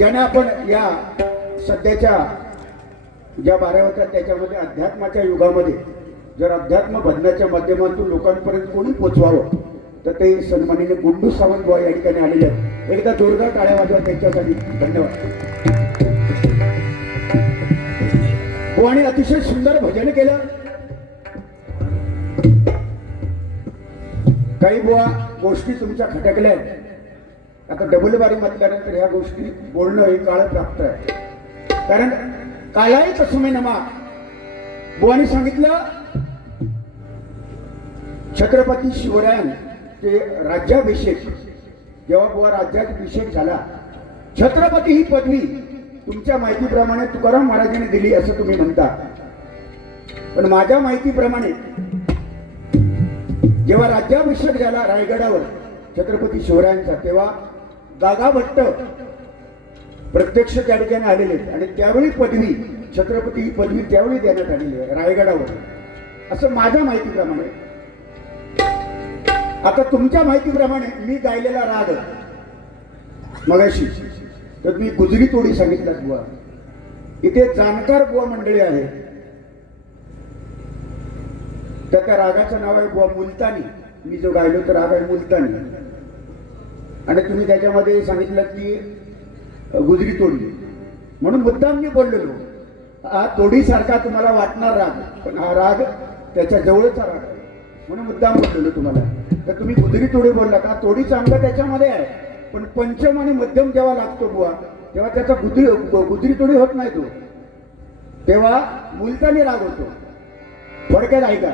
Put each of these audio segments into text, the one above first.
ज्याने आपण या सध्याच्या ज्या 12 होत्या त्याच्यामध्ये अध्यात्माच्या युगामध्ये जर अध्यात्म बदनाच्या माध्यमातून लोकांपर्यंत कोणी पोचवावं तर ते सन्माननीय गुंडू सावंत बुवा या ठिकाणी आलेले आहेत. एकदा जोरदार टाळ्या वाजवा त्यांच्यासाठी. धन्यवाद. बुवाने अतिशय सुंदर भजन केलं. काही बुवा गोष्टी तुमच्या खटकल्या आहेत. आता डबल बारी म्हटल्यानंतर ह्या गोष्टी बोलणं हे काळ प्राप्त आहे. कारण कालाही तस्मै नमा. बुवाने सांगितलं छत्रपती शिवरायांचे राज्याभिषेक जेव्हा बुवा राज्याभिषेक झाला, छत्रपती ही पदवी तुमच्या माहितीप्रमाणे तुकाराम महाराजांनी दिली असं तुम्ही म्हणता. पण माझ्या माहितीप्रमाणे जेव्हा राज्याभिषेक झाला रायगडावर छत्रपती शिवरायांचा, तेव्हा दादा भट्ट प्रत्यक्ष त्या ठिकाणी आलेले आणि त्यावेळी पदवी छत्रपती ही पदवी त्यावेळी देण्यात आलेली आहे रायगडावर, असं माझ्या माहितीप्रमाणे. आता तुमच्या माहितीप्रमाणे मी गायलेला राग मगाशी तर मी गुजरी तोडी सांगितलं बुवा. इथे जाणकार बुवा मंडळी आहे, तर त्या रागाचं नाव आहे बुवा मुलतानी. मी जो गायलो तर राग आहे मुलतानी आणि तुम्ही त्याच्यामध्ये सांगितलं की गुजरी तोडी, म्हणून मुद्दाम मी बोललेलो. हा तोडीसारखा तुम्हाला वाटणार राग, पण हा राग त्याच्या जवळचा राग आहे म्हणून मुद्दाम बोललेलो तुम्हाला. तर तुम्ही गुजरी तोडी बोलला का? तोडीचा अंग त्याच्यामध्ये आहे, पण पंचम आणि मध्यम जेव्हा लागतो बुवा तेव्हा त्याचा गुजरी तोडी होत नाही तो, तेव्हा मुलतानी राग होतो. थोडक्यात ऐका.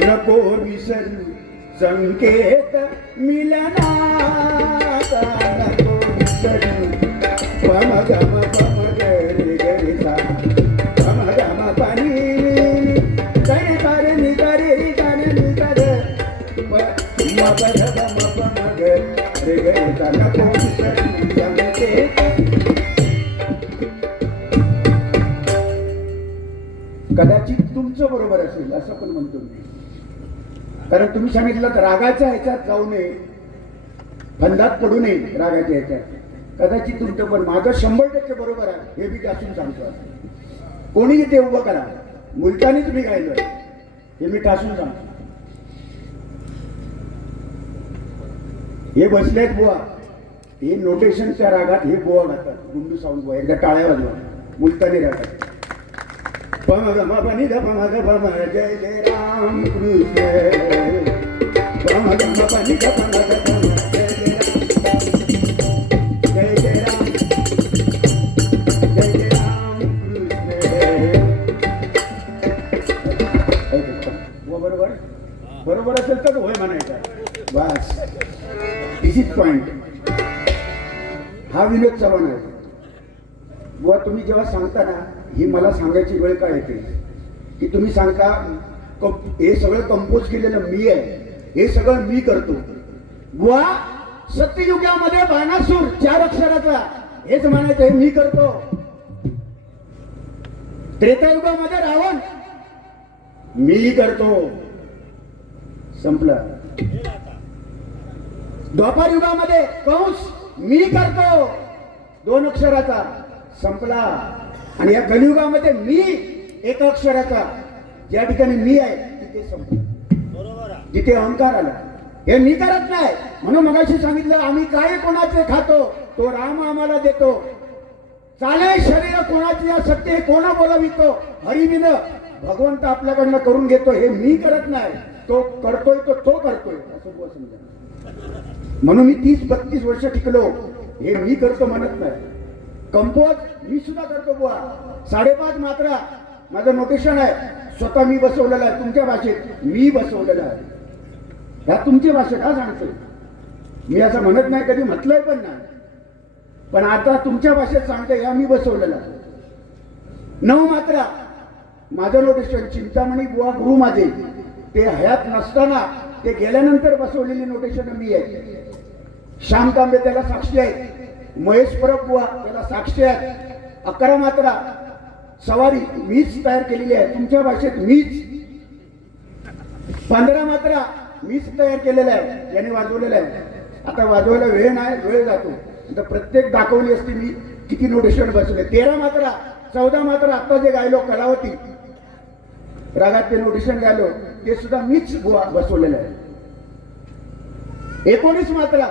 नको विसरू संकेत मिलनाचा, नको विसरू पम गम पम गरे गरे सा पम गम पानी गरे पारे नि गरे रि गरे नि गरे म पद गम पम गरे गरे सा. नको विसरू संकेत. कदाचित तुमचं बरोबर असेल असं पण म्हणतो मी, कारण तुम्ही सांगितलं तर रागाच्या ह्याच्यात जाऊ नये, फंदात पडू नये रागाच्या ह्याच्यात. कदाचित तुमचं पण माझं 100% बरोबर आहे हे मी टासून सांगतो. कोणीही ते उभं करा, मुलतानी तुम्ही गायलं हे मी टासून सांगतो. हे बसलेत बुवा, हे नोटेशनच्या रागात हे बुवा घातात गुंडू सावंत बुवा. एकदा टाळ्या वाजवा. मुलतानी रागात पम गम पनि ध पम ग पम जय जय राम कृष्ण पम गम पनि ध पम ग पम जय जय राम जय जय राम कृष्ण. बरोबर बरोबर असेल तर होय म्हणायचं बस. दिस इज पॉइंट. हा विनोद चव्हाण आहे बुवा. तुम्ही जेव्हा सांगता ना, ही मला सांगायची वेळ काय येते की तुम्ही सांगता हे सगळं कंपोज केलेलं मी आहे, हे सगळं मी करतो बुवा. सत्ययुगामध्ये बाणासूर 4 अक्षराचा हेच म्हणायचं हे मी करतो. त्रेतायुगामध्ये रावण मी करतो, संपलं. द्वापार युगामध्ये कंस मी करतो 2 अक्षराचा, संपला. आणि या कलियुगामध्ये मी 1 अक्षराचा, ज्या ठिकाणी मी आहे तिथे संपलं. जिथे अहंकार आला हे मी करत नाही. म्हणून मगाशी सांगितलं आम्ही काय कोणाचे खातो तो राम आम्हाला देतो. चाले शरीर कोणाची या सत्य कोणा बोलावितो, हरिविन भगवंत आपल्याकडनं करून घेतो. हे मी करत नाही, तो करतोय तो करतोय असं बुवा समजा. म्हणून मी 30-32 वर्ष टिकलो. हे मी करतो म्हणत नाही. कंपोज मी सुद्धा करतो बुवा. 5.5 मात्रा माझं नोटेशन आहे, स्वतः मी बसवलेलं आहे. तुमच्या भाषेत मी बसवलेलं आहे. ह्या तुमच्या भाषेत हा सांगतोय मी, असं म्हणत नाही, कधी म्हटलंय पण नाही, पण आता तुमच्या भाषेत सांगतोय. ह्या मी बसवलेला आहे. 9 मात्रा माझं नोटेशन. चिंतामणी बुवा गुरु माझे, ते हयात नसताना ते गेल्यानंतर बसवलेली नोटेशन मी आहे. श्याम तांबे त्याला साक्षी आहेत. महेश परब बुवा त्याला साक्षी आहेत. 11 मात्रा सवारी मीच तयार केलेली आहे तुमच्या भाषेत मीच. 15 मात्रा मीच तयार केलेला आहे, याने वाजवलेला आहे. आता वाजवायला वेळ नाही, वेळ जातो. तर प्रत्येक दाखवली असती मी किती नोटेशन बसवले. 13 मात्रा 14 मात्रा आता जे गायलो कलावती रागात ते नोटेशन गायलो ते सुद्धा मीच बसवलेलं आहे. 19 मात्रा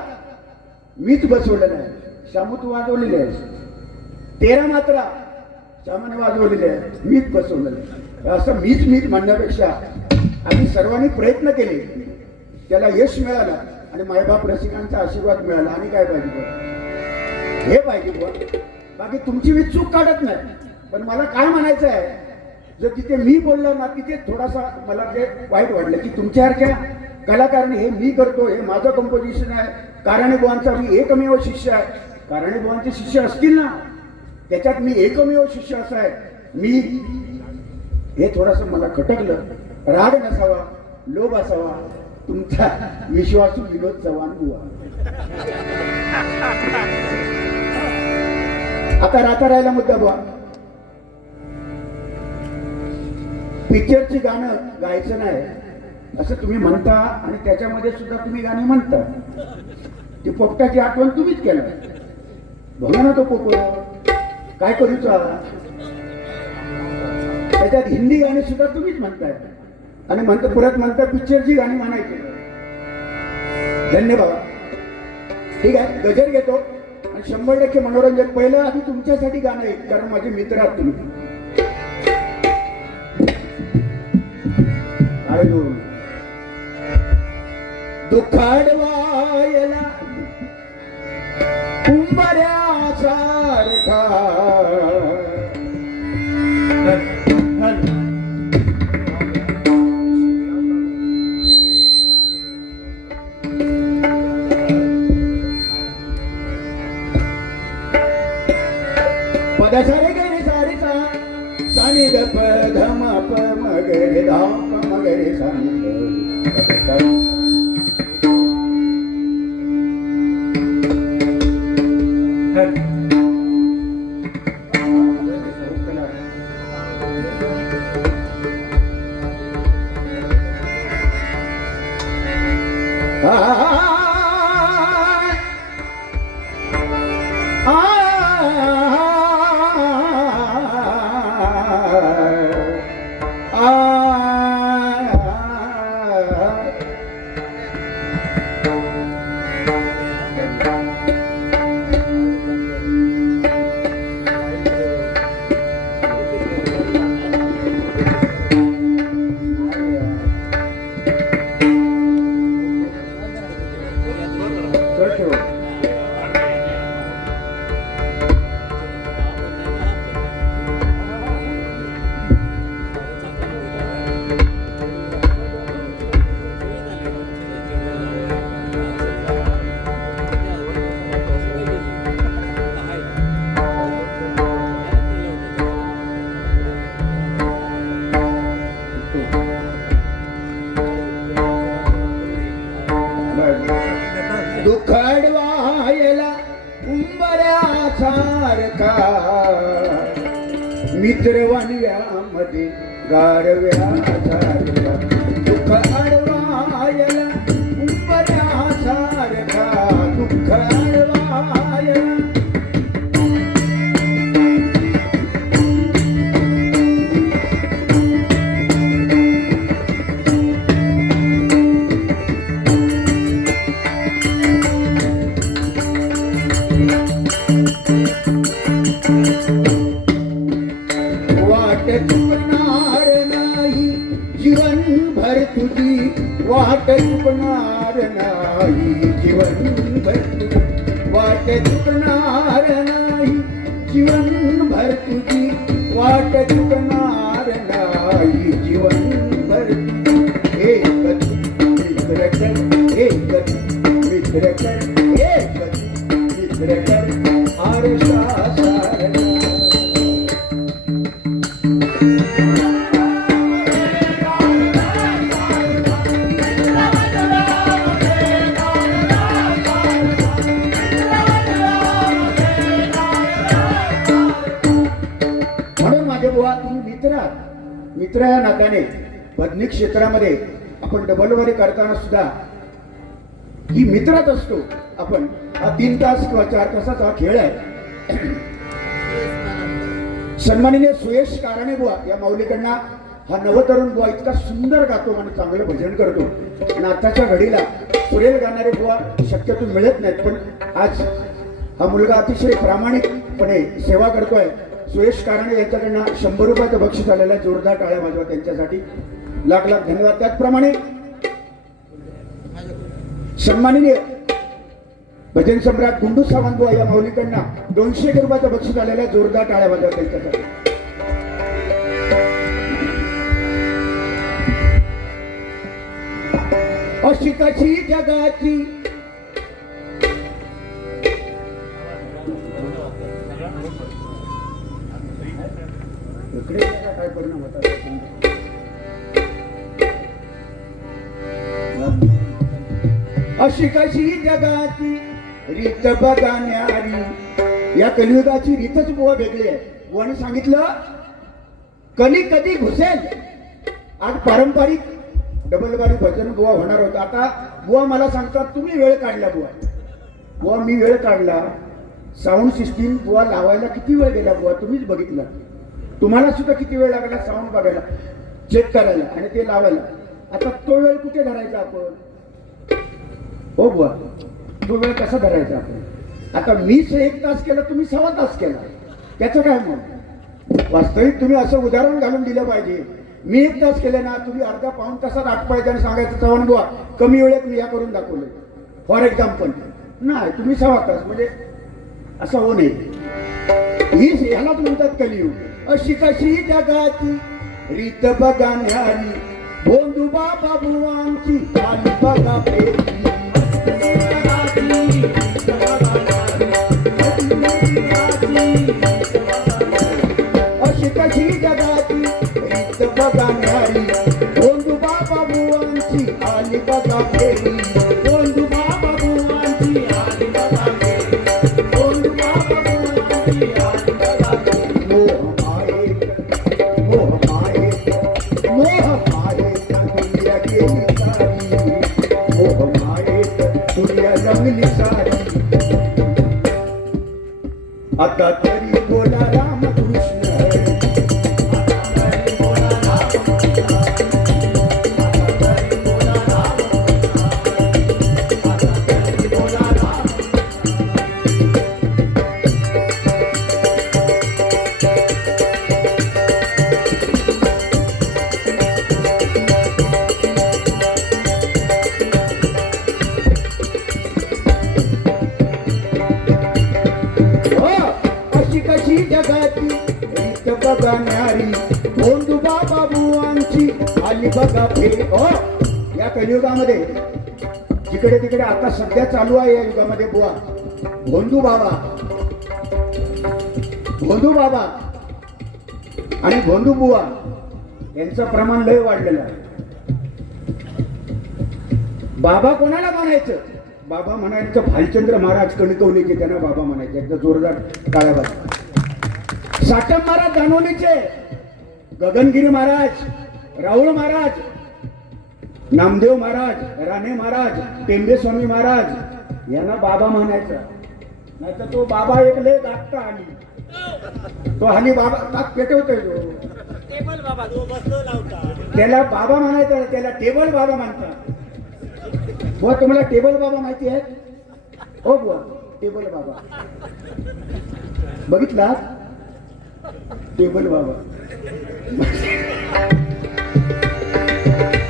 मीच बसवलेलं आहे. शामू तू वाजवलेली आहे. 13 मात्रा शामाने वाजवलेली आहे, मीच बसवलेलं आहे. असं मीच म्हणण्यापेक्षा आम्ही सर्वांनी प्रयत्न केले, त्याला यश मिळालं आणि मायबाप रसिकांचा आशीर्वाद मिळाला. आणि काय पाहिजे बुवा? हे पाहिजे बुवा. बाकी तुमची मी चूक काढत नाही, पण मला काय म्हणायचं आहे, जर तिथे मी बोललो ना तिथे थोडासा मला ते वाईट वाटलं की तुमच्यासारख्या कलाकारांनी हे मी करतो, हे माझं कंपोजिशन आहे, काराणे बुवांचा मी एकमेव शिष्य आहे. काराणे बुवांचे शिष्य असतील ना, त्याच्यात मी एकमेव शिष्य असा आहे. मी हे थोडंसं मला खटकलं. राग नसावा, लोभ असावा. तुमचा विश्वासू विनोद चव्हाण बुवा. आता राहिला मुद्दा बुवा. पिक्चरची गाणं गायचं नाही असं तुम्ही म्हणता आणि त्याच्यामध्ये सुद्धा तुम्ही गाणी म्हणता. ती पोपटाची आठवण तुम्हीच केलं. बघा ना तो पोपट काय करूचा. त्याच्यात हिंदी गाणी सुद्धा तुम्हीच म्हणताय आणि परत म्हणता पिक्चरची गाणी म्हणायची. धन्यवाद. ठीक आहे, गजर घेतो आणि 100% मनोरंजन. पहिलं आधी तुमच्यासाठी गाणं आहे, कारण माझे मित्र आहात तुम्ही. दुखाडवायला कुंभाऱ्यासारखा पदसारे गरे सारे सा सानी ग प ध म प म ग रे धा प म ग रे सानी ग दुखडवायला उंबऱ्यासारखा मित्रवाणव्यामध्ये गारव्यासारखा. दुःख अडवायला उंबऱ्यासारखा. दुःख अडवायला चुकणार नाही जीवनभर तुझी. वाट चुकणार नाही जीवनभर तुझी. वाट चुकणार नाही जीवनभर तुझी. वाट चुकणार नाही जीवनभर तुझी. एक मित्र कर, एक मित्र कर, एक मित्र कर आरसा सारखा. मित्र या नात्याने भजनी क्षेत्रामध्ये आपण डबलवारी करताना सुद्धा ही मित्रात असतो आपण. हा 3 तास किंवा 4 तासाचा हा खेळ आहे. सन्माननीय सुयश कारणे बुवा या माऊलीकडनं हा नवतरुण बुवा इतका सुंदर गातो आणि चांगलं भजन करतो. आणि आताच्या घडीला सुरेल गाणारे बुवा शक्यतो मिळत नाहीत, पण आज हा मुलगा अतिशय प्रामाणिकपणे सेवा करतोय. सुयश कारणे यांच्याकडनं 100 रुपयाचं बक्षीस आलेलं आहे. जोरदार टाळ्या वाजवा त्यांच्यासाठी. लाख लाख धन्यवाद. त्याचप्रमाणे सन्माननीय भजन सम्राट गुंडू सावंत बुवा या माऊलीकडनं 200 रुपयाचं बक्षीस आलेलं आहे. जोरदार टाळ्या वाजवा त्यांच्यासाठी. अशी कशी जगाची इकडे काय परिणाम होता. अशी कशी जगाची रीत बघा न्यारी. या कलियुगाची रीतच बुवा वेगळी आहे. बुवाने सांगितलं कली कधी घुसेल. आज पारंपरिक डबल गाडी भजन बुवा होणार होता. आता बुवा मला सांगतात तुम्ही वेळ काढला. बुवा मी वेळ काढला. साऊंड सिस्टीम बुवा लावायला किती वेळ गेला बुवा तुम्हीच बघितलं. तुम्हाला सुद्धा किती वेळ लागला साऊंड बघायला, चेक करायला आणि ते लावायला. आता तो वेळ कुठे धरायचा आपण? हो बुवा, तो वेळ कसा धरायचा आपण? आता मीच 1 तास केला, तुम्ही 1.25 तास केला. त्याचं काय मग? वास्तविक तुम्ही असं उदाहरण घालून दिलं पाहिजे. मी 1 तास केले ना, तुम्ही अर्धा पाऊण तासात आटपायचं आणि सांगायचं चव्हाण बुवा कमी वेळेत मी या करून दाखवलं फॉर एक्झाम्पल. नाही, तुम्ही 1.25 तास म्हणजे असं होऊ नये. ही ह्यालाच म्हणतात कलियुग. अशी कशी जगाची रीत बघा न्यारी. भोंदू बाबा बुवांची आली बघा पेरी. अशी कशी जगाची रीत बघा न्यारी. भोंदू बाबा बुवांची आली बघा पेरी. भोंदू बाबा बुवांची आली बघा पेरी. भोंदू बाबा बुवांची आली बघा पेरी. मोह मायेत दुनिया गेली सारी. मोह मायेत दुनिया रंगली सारी. आता तरी बोला रामकृष्ण. आता तरी बोला रामकृष्ण. आता तरी बोला रामकृष्ण. आता तरी बोला रामकृष्ण. अशी कशी जगाची रीत बघा न्यारी. भोंदू बाबा बुवांची आली बघा फेरी. या कलियुगामध्ये जिकडे तिकडे आता सध्या चालू आहे या युगामध्ये बुवा भोंदू बाबा आणि भोंदू बुवा यांचं प्रमाण लय वाढलेलं आहे. बाबा कोणाला म्हणायचं? बाबा म्हणायचं भालचंद्र महाराज कणकवलीचे, त्यांना बाबा म्हणायचे. एकदा जोरदार टाळ्या वाजवा. साटम महाराज दानोलीचे, गगनगिरी महाराज, राहुल महाराज, नामदेव महाराज, राणे महाराज, टेंबे स्वामी महाराज यांना बाबा म्हणायचं. नाही तर तो बाबा एक लय गाठता आली. तो हल्ली बाबा ताक पेटवतोय. टेबल बाबा तो बसतो लावता. त्याला बाबा म्हणायचं, त्याला टेबल बाबा म्हणतात. बुवा तुम्हाला टेबल बाबा माहिती आहे? हो बुवा, टेबल बाबा बघितला? टेबल बाबा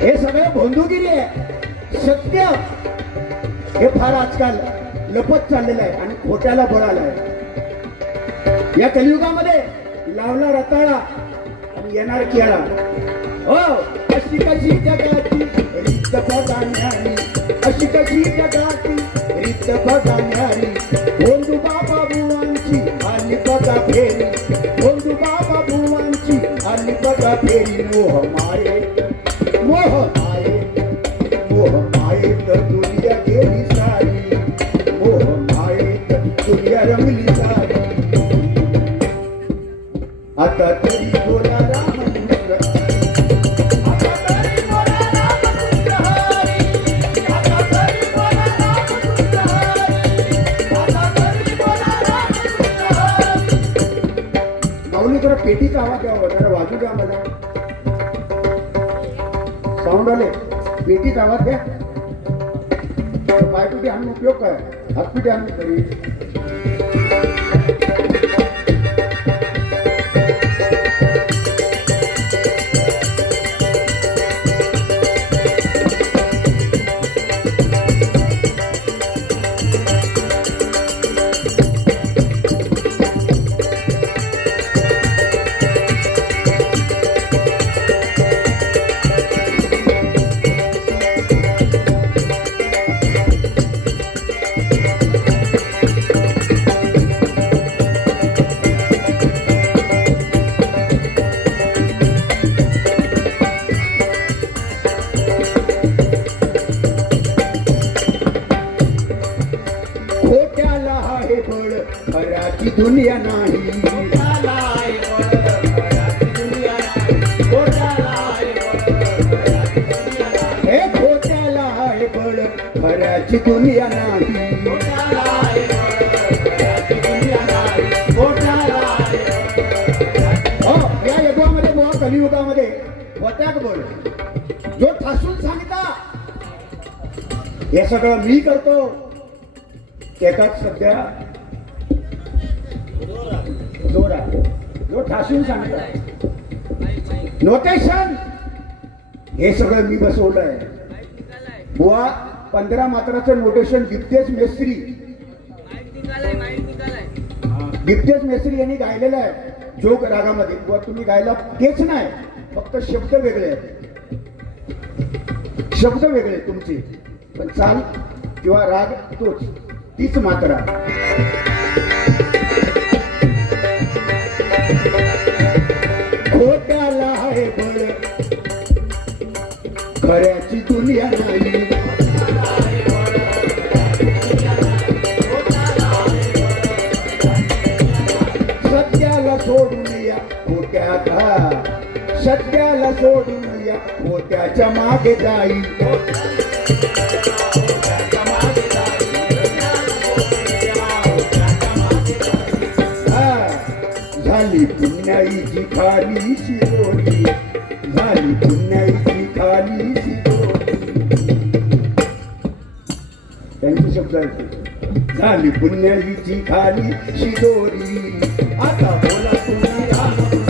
हे सगळं भोंदूगिरी आहे. सत्य हे फार आजकाल लपत चाललेलं आहे आणि खोट्याला बळ आलाय. या कलियुगामध्ये लावला रताळा आणि येणार केळा. हो, अशी कशी जगाची रीत बघा न्यारी. अशी कशी जगाची रीत बघा न्यारी. भोंदू बाबा बुवांची आली बघा फेरी. भोंदू बाबा बुवांची आली बघा फेरी. मोह मायेत दुनिया गेली सारी. मोह मायेत दुनिया रंगली सारी. आता तरी बोला रामकृष्ण. आता तरी बोला रामकृष्ण. वाटू द्या मला. साऊंड आले पेटीत आवाज द्या. पायपिटी आणून उपयोग काय, हातपिटी आणून तरी. खोट्याला आहे बळ खऱ्याची दुनिया नाही. हे खोट्याला आहे बळ खऱ्याची दुनिया नाही. हो या युगामध्ये बुवा कलियुगामध्ये खोट्याक बळ जो ठासून सांगता हे सगळं मी करतो. त्याच्यात सध्या जोरात जो ठासून सांगता नोटेशन हे सगळं मी बसवलंय. बुवा 15 मात्राचं नोटेशन दिप्तेश मेस्त्री यांनी गायलेलं आहे जोग रागामध्ये. बुवा तुम्ही गायला तेच नाही, फक्त शब्द वेगळे आहेत. शब्द वेगळे तुमचे, पण चाल किंवा राग तोच, तीच मात्रा. खोट्याला आहे बळ खऱ्याची दुनिया नाही. सत्याला सोडून या खोट्याचा, सत्याला सोडून या खोट्याच्या मागे जाई. झाली पुण्याईची खाली शिरोरी, झाली पुण्याईची खाली शिरोरी. त्यांचे शब्द आहेत. झाली पुण्याईची खाली शिरोरी. आता बोला तुम्ही रामकृष्ण.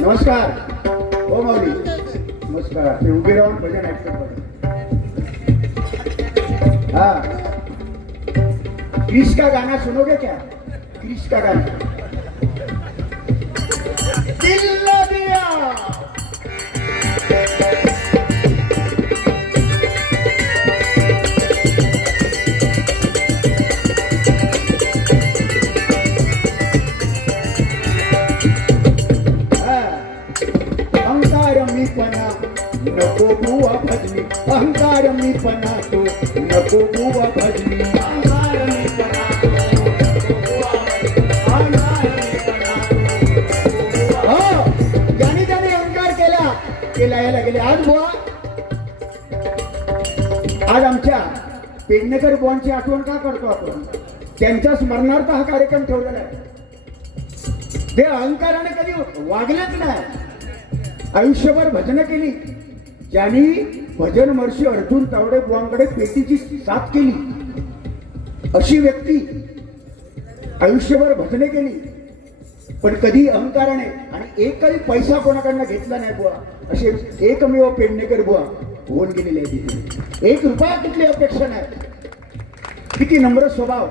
नमस्कार. हो माऊली नमस्कार. ते उभे राहून भजन ऐकतो. हाँ क्रिश का गाना सुनोगे क्या? क्रिश का गाना दिल न दिया. नको बुवा भजनी अहंकार मी पणा तो नको बुवा भजनी. ज्याने त्याने अहंकार केला यायला गेले. आज बुवा आज आमच्या पेडणेकर बुवांची आठवण का करतो आपण? त्यांच्या स्मरणार्थ हा कार्यक्रम ठेवलेला आहे. ते अहंकाराने कधी वागलेच नाही. आयुष्यभर भजन केली. ज्यांनी भजन महर्षी अर्जुन तावडे बुवांकडे पेटीची साथ केली अशी व्यक्ती आयुष्यभर भजने केली, पण कधी अहंकाराने आणि एकही पैसा कोणाकडनं घेतला नाही बुवा असे एकमेव पेडणेकर बुवा होऊन गेलेले आहे. तिथे 1 रुपया कुठली अपेक्षा नाही. किती नम्र स्वभाव,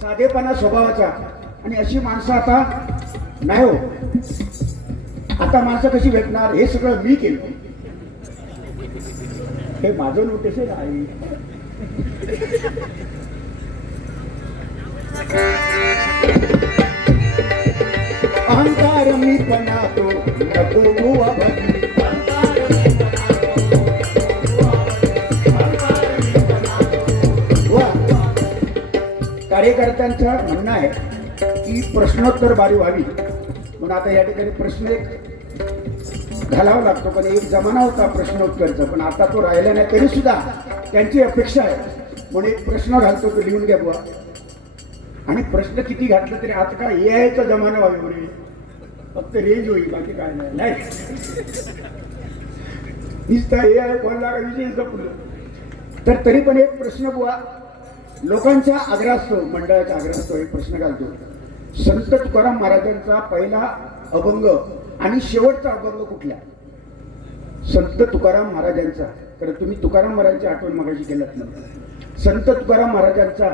साधेपणा स्वभावाचा. आणि अशी माणसं आता नाही हो. आता माणसं कशी भेटणार हे सगळं मी केलं. हे माझं नोटीस आहे आई. अहंकार मी पणातो नको बुवा भजी. वा. कार्यकर्त्यांचं म्हणणं आहे की प्रश्नोत्तर बारी व्हावी म्हणून आता या ठिकाणी प्रश्न एक घालावा लागतो. पण एक जमाना होता प्रश्नोत्तरचा, पण आता तो राहिला नाही. तरी सुद्धा त्यांची अपेक्षा आहे म्हणून एक प्रश्न घालतो तो लिहून घ्या बुवा. आणि प्रश्न किती घातलं तरी आता काय एआयचा जमाना व्हावी म्हणे, फक्त रेंज होईल बाकी काय नाही. नुसता एआय बोलला का विषय संपलं. तर तरी पण एक प्रश्न बुवा लोकांच्या आग्रहास्तव, मंडळाच्या आग्रहास्तव एक प्रश्न घालतो. संत तुकाराम महाराजांचा पहिला अभंग आणि शेवटचा अभंग कुठला? संत तुकाराम महाराजांचा. तर तुम्ही तुकाराम महाराजांची आठवण मगाशी केलात ना. संत तुकाराम महाराजांचा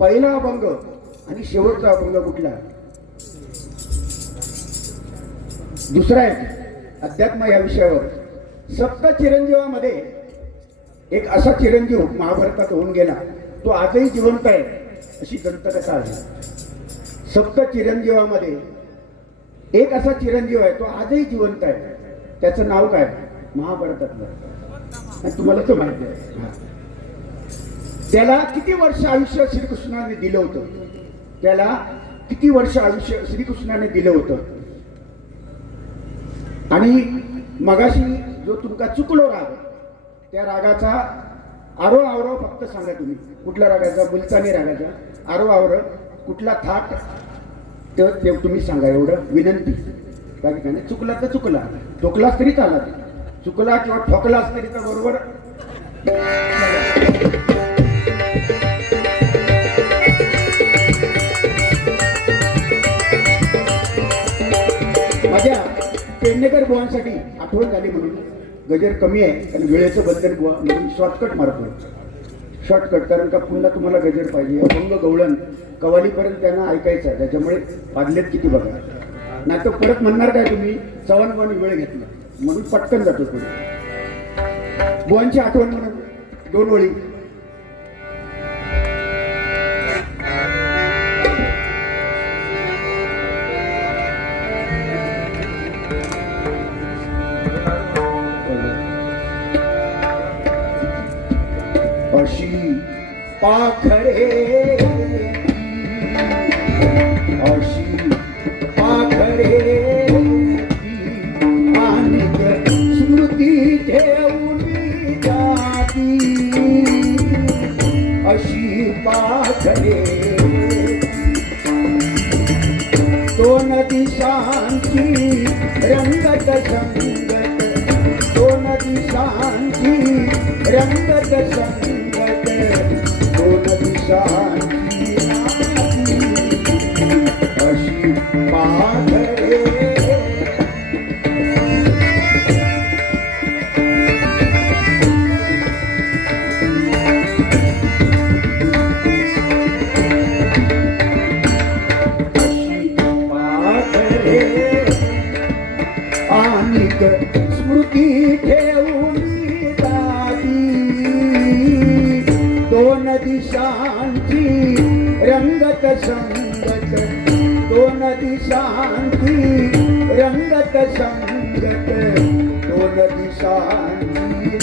पहिला अभंग आणि शेवटचा अभंग कुठला? दुसरा आहे अध्यात्म या विषयावर. सप्त चिरंजीवामध्ये एक असा चिरंजीव महाभारतात होऊन गेला, तो आजही जिवंत आहे अशी दंतकथा आहे. सप्त चिरंजीवामध्ये एक असा चिरंजीव आहे, तो आजही जिवंत आहे. त्याचं नाव काय? महाभारतातलं. तुम्हाला तो माहिती आहे. त्याला किती वर्ष आयुष्य श्रीकृष्णाने दिलं होतं? त्याला किती वर्ष आयुष्य श्रीकृष्णाने दिलं होतं? आणि मगाशी जो तुमका चुकलो राग, त्या रागाचा आरो आवरो फक्त सांगा तुम्ही. कुठल्या रागाचा? मुलतानी रागाचा आरो आवरो. कुठला थाट ते तुम्ही सांगा, एवढं विनंती. बाकी काय नाही. चुकला तर चुकला, ठोकलाच तरी चालत. चुकला किंवा ठोकलाच तरी तर बरोबर. माझ्या पेडणेकर बुवांसाठी आठवण झाली म्हणून गजर कमी आहे आणि वेळेचं बंधन बुवा म्हणून शॉर्टकट मारतो. शॉर्टकट, कारण का पुन्हा तुम्हाला गजर पाहिजे. अभंग गवळण कवालीपर्यंत त्यांना ऐकायचं आहे, त्याच्यामुळे वाजलेत किती बघा. नाही तर परत म्हणणार काय तुम्ही चव्हाणपणे वेळ घेतला म्हणून पटकन जातो पुढे. बुवांची आठवण म्हणून दोन ओळी. अशी पाखरे, अशी पाखरे आणि स्मृती ठेवून जाती. अशी पाखरे दोन दिशांची रंगत संगत, दोन दिशांची रंगत संगत, दोन दिशांची अशी पाखरे. स्मृती ठेवून जाती. दोन दिशांची रंगत संगत, दोन दिशांची रंगत संगत, दोन दिशांची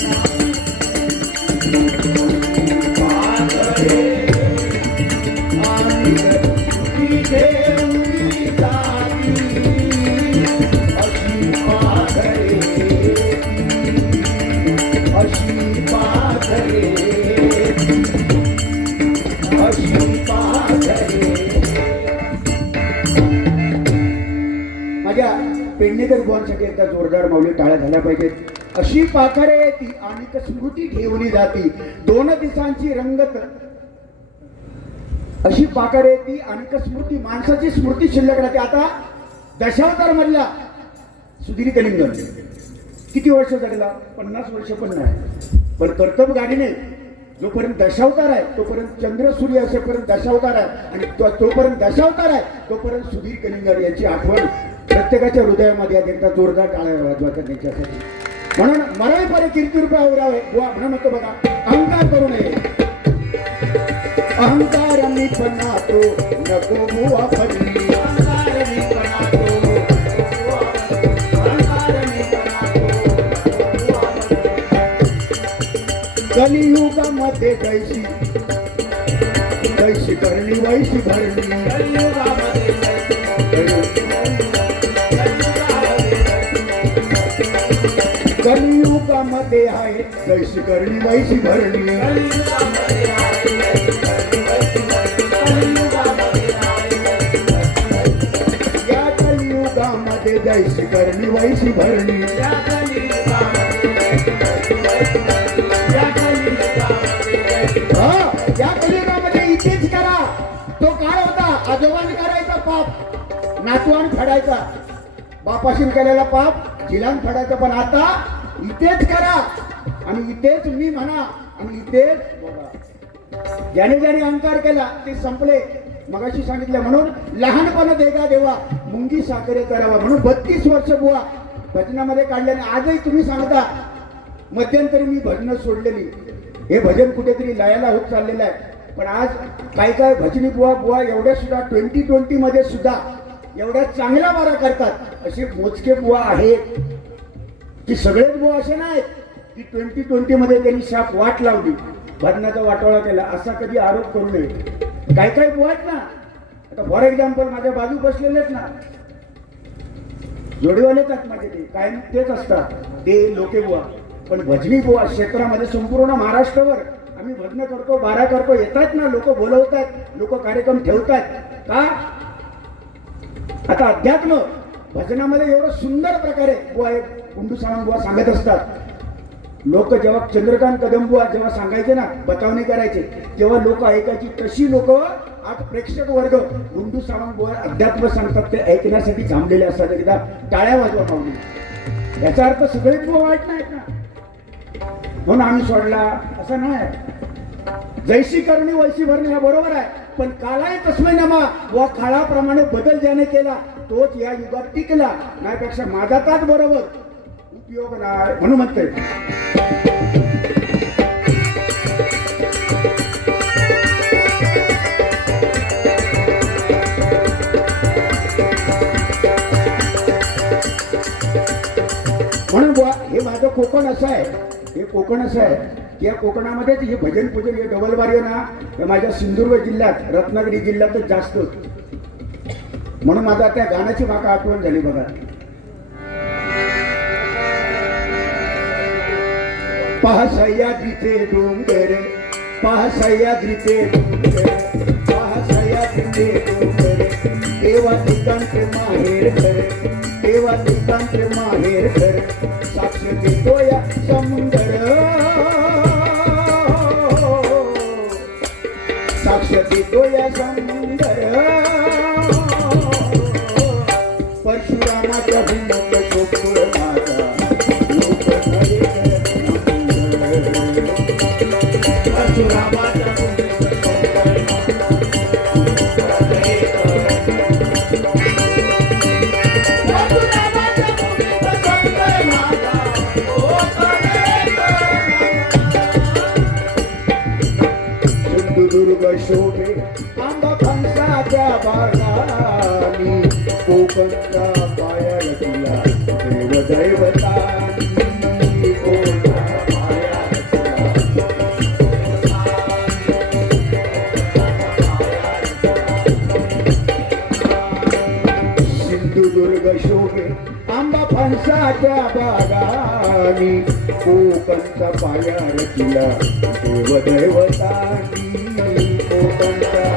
पाखरे आणि स्मृती ठेवून जाती. अशी पाखरे, अशी पाखरे, अशी पाखरे. माझ्या पेडणेकर बुवांसाठी एकदा जोरदार माऊली टाळ्या झाल्या पाहिजेत. अशी पाखरे ती आणि स्मृती ठेवली जाती. दोन दिवसांची रंगत. अशी पाखरे ती आणि स्मृती, माणसाची स्मृती शिल्लक राहते. आता दशावतार मधला सुधीर कलिंगन किती वर्ष जगला? 50 वर्ष पण नाही. पण कर्तव्य गाडीने जोपर्यंत दशावतार आहे तोपर्यंत चंद्र सूर्य असेपर्यंत दशावतार आहे, आणि तोपर्यंत दशावतार आहे तोपर्यंत सुधीर कलिंगन यांची आठवण प्रत्येकाच्या हृदयामध्ये आज एकदा जोरदार टाळ्या वाजवायचा त्यांच्यासाठी. म्हणून मराई परे कीर्ती रुपया उरावे बुवा म्हणून म्हणतो बघा, अहंकार करू नये. अहंकार मी पणातो नको बुवा फरली. अहंकार मी पणातो नको बुवा फरली. अहंकार मी पणातो नको बुवा फरली. कलियुगामध्ये जैशी जैशी करणी वैशी भरली. कलियुगामध्ये कलियुगामध्ये आहे जैशी करणी वैशी भरणी. या कलियुगामध्ये जैशी करणी वैशी भरणी. हा, या कलियुगामध्ये इथेच करा. तो काळ होता आजोबाने करायचा पाप नातवान फेडायचा, बापाशीन केलेला पाप जिलान फेडायचा. पण आता इथेच करा आणि इथेच मी म्हणा आणि इथेच बघा. ज्याने ज्याने अहंकार केला ते संपले. मगाशी सांगितलं म्हणून लहानपणा देगा देवा मुंगी साखरे करावा. म्हणून 32 वर्ष बुवा भजनामध्ये काढल्याने आजही तुम्ही सांगता मध्यंतरी मी भजनं सोडलेली. हे भजन कुठेतरी लयाला होत चाललेलं आहे. पण आज काही काय भजनी बुवा बुवा एवढ्या सुद्धा 2020 मध्ये सुद्धा एवढ्या चांगल्या वारा करतात असे मोजके बुवा आहेत की सगळेच बुवा असे नाहीत की 2020 मध्ये त्यांनी शाप वाट लावली भजनाचा वाटोळा केला असा कधी आरोप करू नये. काही काही बुवा आहेत ना, आता फॉर एक्झाम्पल माझ्या बाजू बसलेलेच ना जोडीवालेच आहेत माझे, ते कायम तेच असतात ते लोके बुवा. पण भजनी बुवा क्षेत्रामध्ये संपूर्ण महाराष्ट्रावर आम्ही भजन करतो, बारा करतो, येतात ना लोक बोलवतात, लोक कार्यक्रम ठेवतात का. आता अध्यात्म भजनामध्ये एवढं सुंदर प्रकारे बुवा गुंडू सावंत बुवा सांगत असतात. लोक जेव्हा चंद्रकांत कदम बुवा जेव्हा सांगायचे ना बतावणी करायचे तेव्हा लोक ऐकायची. तशी लोक आज प्रेक्षक वर्ग गुंडू सावंत बुवा अध्यात्म सांगतात ते ऐकण्यासाठी थांबलेले असतात. एकदा टाळ्या वाजवा पाहुणे. याचा अर्थ सगळेच बुवा वाईट नाहीत ना म्हणून आम्ही सोडला असं नाही. जैशी करणी वैशी भरणी हा बरोबर आहे. पण कालाय तस्मै नमा व काळाप्रमाणे बदल ज्याने केला तोच या युगात टिकला. नाहीपेक्षा माझा ताच बरोबर उपयोग नाही म्हणून म्हणते. म्हणून बुवा हे माझं कोकण असं आहे, हे कोकण असं आहे की या कोकणामध्येच हे भजन पूजन हे डबल बारी ना हे माझ्या सिंधुदुर्ग जिल्ह्यात रत्नागिरी जिल्ह्यातच जास्त. म्हणून माझा त्या गाण्याची माका आठवण झाली बघा. पहा सह्याद्रीचे डोंगर, पहा सह्याद्रीचे डोंगर, पहा सह्याद्रीचे डोंगर, देवा दिकांचे माहेर घर, देवा दिकांचे माहेर घर, साक्ष देतो या समुंदर, साक्ष देतो या समुंदर. परशुरामाच्या भूमक गोकुळ माझा लोक खरे परशुरामाच्या सिंधुदुर्ग शोभे आंबा फणसाच्या बागानी, कोकणचा पाया रचला देव दैवतानी, कोकणचा पाया सिंधुदुर्ग शोभे आंबा फणसाच्या बागानी, कोकणचा पाया रचला देव दैवतानी, कोकणचा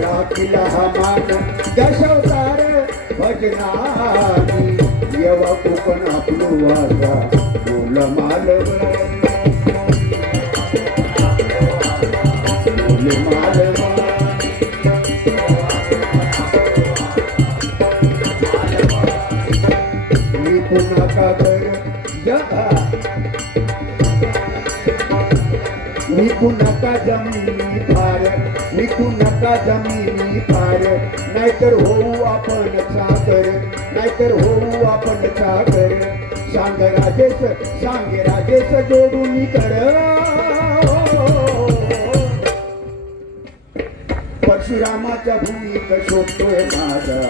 राखिला हा मान दशावतार भजनानी, येवा कोकण आपलो वाजा बोल मालव, बोल मालव. मी पुन्हा का कर जगा मिटू नका जमिनी फार, मिटू नका जमिनी फार, नाहीतर होऊ आपण चाकर, नाहीतर होऊ आपण चाकर. सांग राजेश जोडून कर. परशुरामाच्या भूमीत शोधतोय माझा.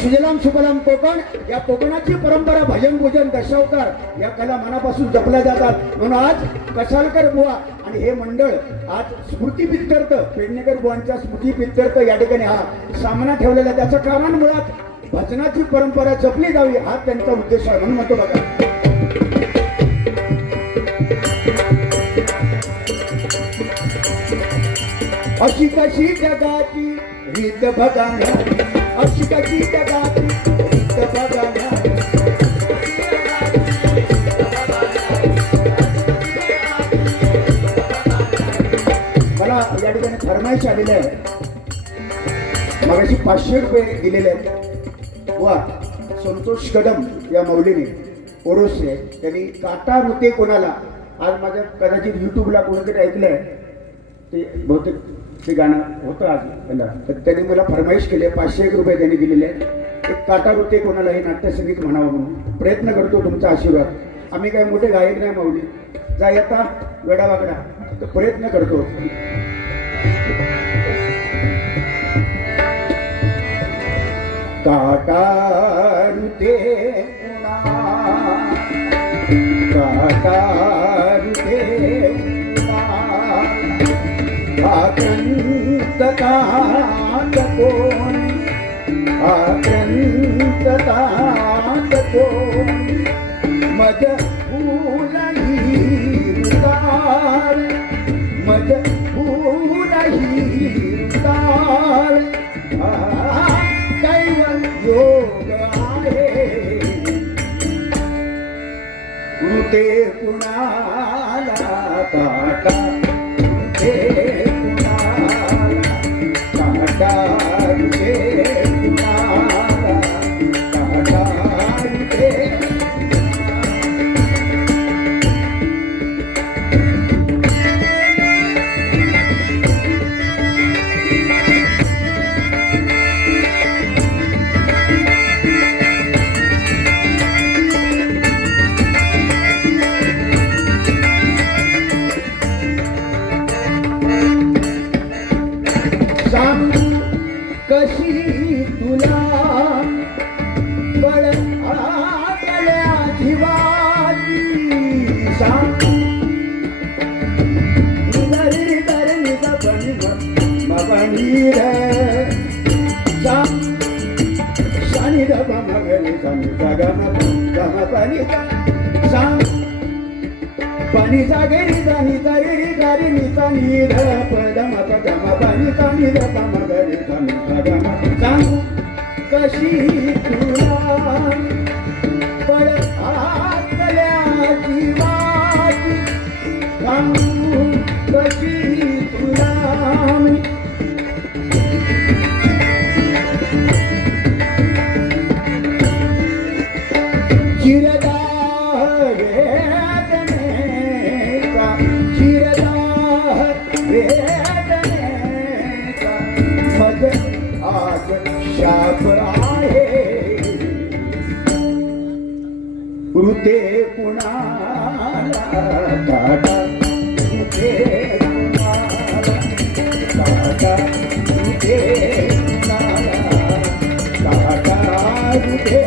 सुजलाम सुफलाम कोकण, या कोकणाची परंपरा भजन पूजन दशावतार या कला मनापासून जपल्या जातात. म्हणून आज कशालकर बुवा आणि हे मंडळ आज स्मृती प्रित्यर्थ, पेडणेकर बुवांच्या स्मृती प्रित्यर्थ या ठिकाणी हा सामना ठेवलेला. त्याचं कारण मुळात भजनाची परंपरा जपली जावी हा त्यांचा उद्देश आहे. म्हणून म्हणतो बघा, अशी कशी जगाची रीत बघाना, अशी कशी जगाची रीत बघाना. मला या ठिकाणी फरमाईश आलेली आहे. मगाशी 500 रुपये दिलेले आहेत. वा संतोष कदम या मौलीने ओरोसले, त्यांनी काटा रुते कोणाला, आज माझ्या कदाचित युट्यूबला कोणीतरी ऐकलंय ते, बहुतेक ते गाणं होतं आज त्यांना, तर त्यांनी मला फरमाईश केली. 501 रुपये त्यांनी दिलेले आहेत. एक काटा रुते कोणाला हे नाट्यसंगीत म्हणावं म्हणून प्रयत्न करतो. तुमचा आशीर्वाद. आम्ही काही मोठे गायक नाही माऊली, जा येता वेडावागडा, तर प्रयत्न करतो. काटा रुते काटा रुते आक्रंत कोण, आक्रंत कोण, मज फूलही रुतार, मज फूलही रुतार. दैव योग आहे ऋते कुणाला काटा, ऋते कशी तुला कळ आटल्या जीवाची. सांग निधरी धर निध बनी मगनी रे. सांग शनी धब मगनी सनी गम गम पनी. सांग पनी जागेरी जानी तरी गारी निता निध पदम पदम पनी कानी ध पम गरी सनी गम. सांग कशी तुला पळ आटल्या जीवाची. सांग कशी तुला चिरदाह वेदनेचा, चिरदाह वेदनेचा मग आज शाप आहे. ऋते कुणाला काटा, ऋते कुणाला काटा, ऋते कुणाला काटा, ऋते.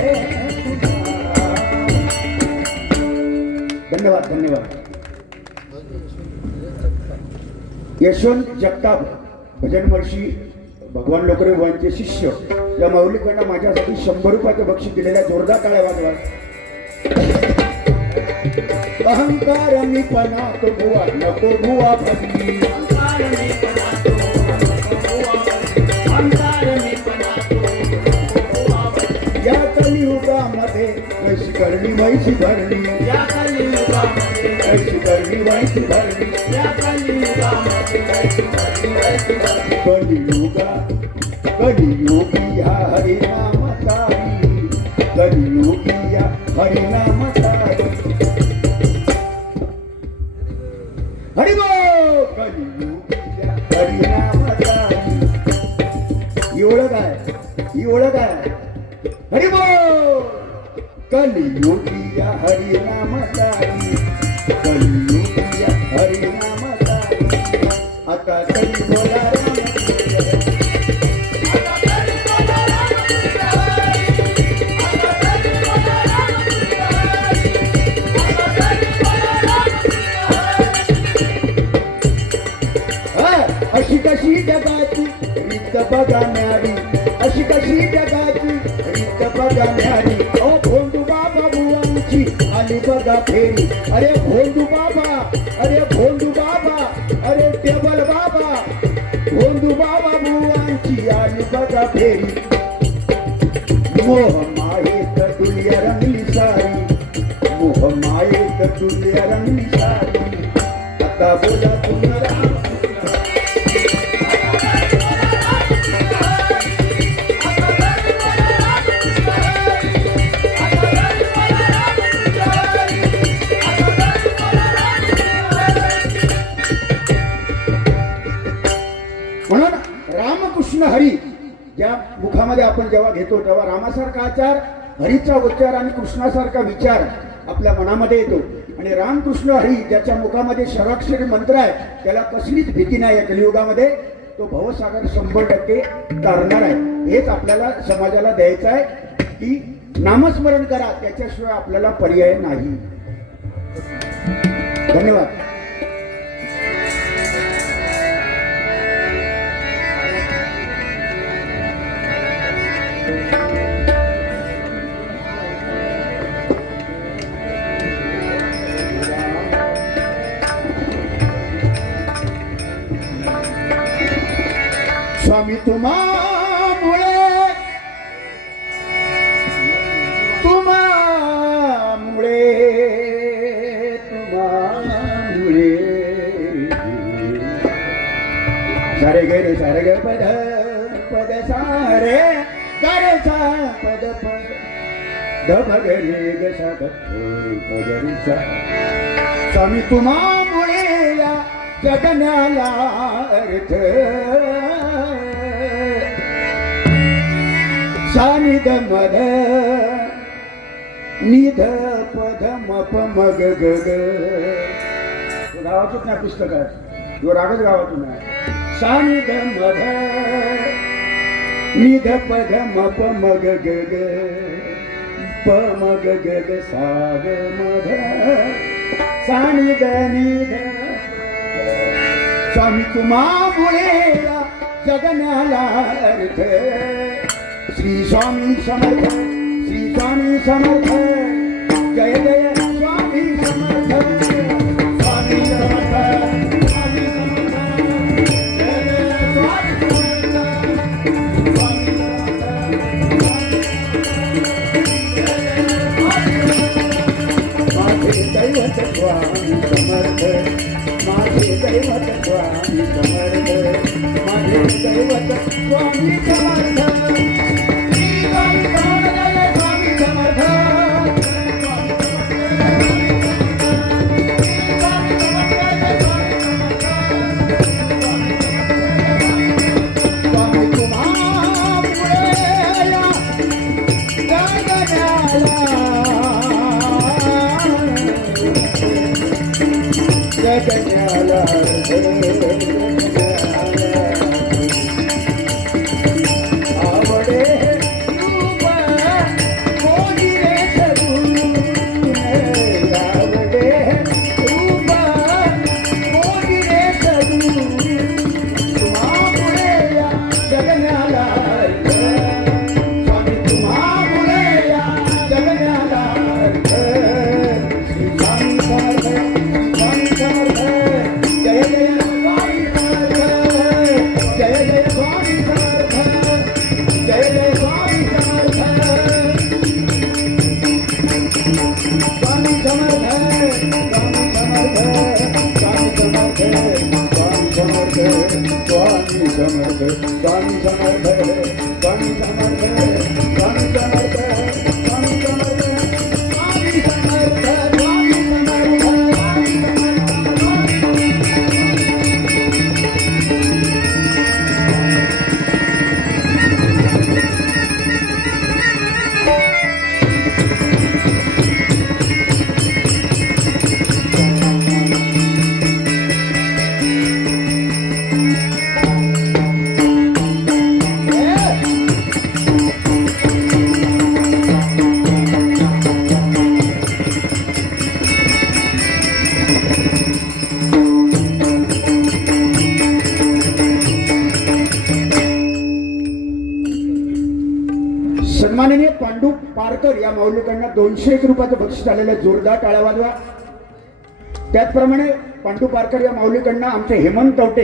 धन्यवाद धन्यवाद. यशवंत जगताप भजन महर्षी भगवान लोकरे बुवांचे शिष्य या माऊलीकडनं माझ्यासाठी 100 रुपयाचं बक्षीस दिलेल्या जोरदार टाळ्या वाजवा. अहंकार मी पणा तो बुवा नको बुवा भक्ती. या कलियुगामध्ये करणी वैसी भरली या कलियुगामध्ये ऐशी करणी वैसी भरली या कलियुगामध्ये वैसी भरली वैसी भरली कलियुगी या हरिनाम तारी कलियुगी या हरिनाम तारी हरिबो कलियुगी या हरिनाम तारी ही ओळख आहे हरिबो कलियुगी या हरिनाम तारी कलियुगी या हरिनाम तारी आता तरी बोला अशी कशी जगाची रीत बघण्यारी अशी कशी जगाची रीत बघण्यारी ओ भोंदू बाबा बुवांची आली बघा फेरी अरे भोंदू बाबा अरे टेबल बाबा भोंदू बाबा बुवांची आली बघा फेरी मोह मायेत दुनिया रंगली सारी मोह मायेत दुनिया रंगली सारी आता बोला तुम्हाला म्हणून रामकृष्ण हरी ज्या मुखामध्ये आपण जेव्हा घेतो तेव्हा रामासारखा आचार हरीचा उच्चार आणि कृष्णासारखा विचार आपल्या मनामध्ये येतो आणि रामकृष्ण हरी ज्याच्या मुखामध्ये षडाक्षरी मंत्र आहे त्याला कसलीच भीती नाही आहे कलियुगामध्ये तो भवसागर 100% तरणार आहे हेच आपल्याला समाजाला द्यायचं आहे की नामस्मरण करा त्याच्याशिवाय आपल्याला पर्याय नाही धन्यवाद स्वामी तुम्हामुळे सारे गे रे सारे ग पद पद सारे रे सा पद पद ध भग रे ग सा ग पद रे सा स्वामी तुम्हामुळे या जगण्याला अर्थ सानिध मध निध पद मप मग ग ग गावातूच नाही पुस्तकात जो रागच गावातून आहे सानिध मध निध पद मप मग ग ग प मग ग ग सा ग मध सानिध निध स्वामी तुम्हामुळे जगण्याला अर्थ श्री स्वामी समर्थ श्री स्वामी समर्थ जय जय स्वामी समर्थ स्वामी समर्थ स्वामी समर्थ जय जय स्वामी समर्थ स्वामी समर्थ माझे दैवत स्वामी समर्थ माझे दैवत स्वामी समर्थ माझे दैवत स्वामी समर्थ समर्थ स्वामी समर्थ स्वामी समर्थ स्वामी समर्थ स्वामी समर्थ स्वामी समर्थ स्वामी सन्माननीय पांडू पारकर या माऊलीकडनं 201 रुपयाचं बक्षीस आलेलं, जोरदार टाळ्या वाजवा. त्याचप्रमाणे पांडू पारकर या माऊलीकडनं आमचे हेमंत कवटे